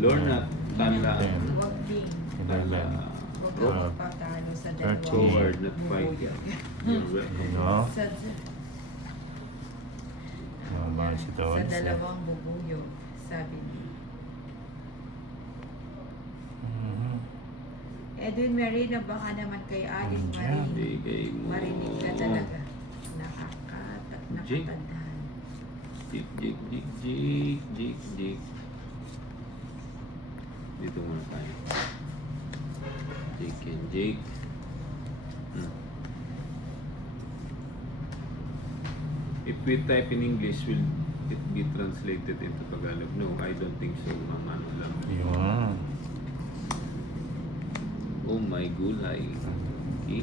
Lorna, Tala, Huwag din. Tala, Huwag Rock, kang papatalo sa 30. forward, dalawang not fight. bubuyog. You're welcome. Ano? Sa Mabang si sa Tawad. dalawang bubuyog, sabi niya. Edwin Marina, baka naman kay Alice Andiyan. Marie. Bigay mo. Marinig ka talaga. Nakakat at Jake. nakatandaan. Jig, jig, jig, jig, jig, jig. Dito muna tayo. Jake and Jake. If we type in English, will it be translated into Tagalog? No, I don't think so. Mamano lang. Yun. Oh my gulay. Okay.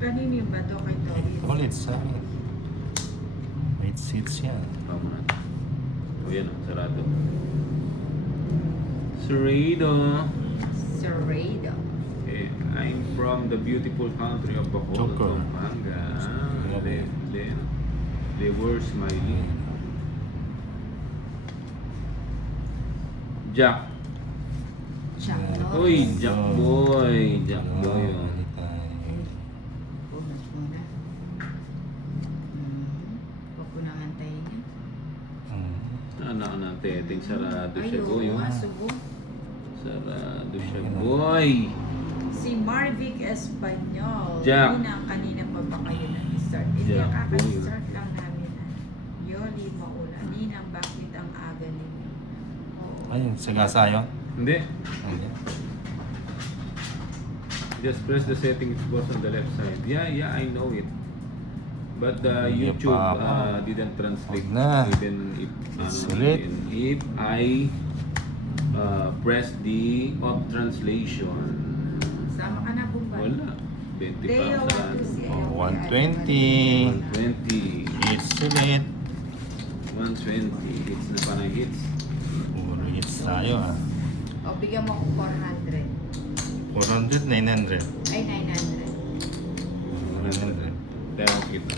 Kanino yung bato kay Tori? Ulit sa akin. 8 seats yan. Tama na. O yan, sarado. Sarado. Serrado. Eh, I'm from the beautiful country of Bacolod, Choco. Pampanga. Grabe. They were smiling. Jack. Chuck Norris. Uy, Jack boy. Jack Ano, boy. Oh. balik tayo. Punas muna. Huwag ko nang antayin yan. Anak ng teteng, sarado Ay, siya oo boy. nga, Oh. subo. Sarado siya boy. Si Marvic Espanyol. Jack. Kanina pa ba kayo nag-start? Hindi, Jack, kaka-start lang namin. Yoli Maula. Ninang, bakit ang aga ninyo? Oo. Ayun, sagasa yun. Hindi. Hindi. Just press the settings box on the left side. Yeah, I know it. But the Hindi YouTube pa ako. didn't translate. Huwag na. Even if, Sulit. if I press the off translation. Sama ka na, Bumbay. Wala. 20 pa Leo, ang sarado. Oh, 120. 120. Hits ulit. 120. Hits na parang hits. Puro hits tayo ah. O, bigyan mo ako 400. 400, 900. Ay, 900. 100. Pero kita.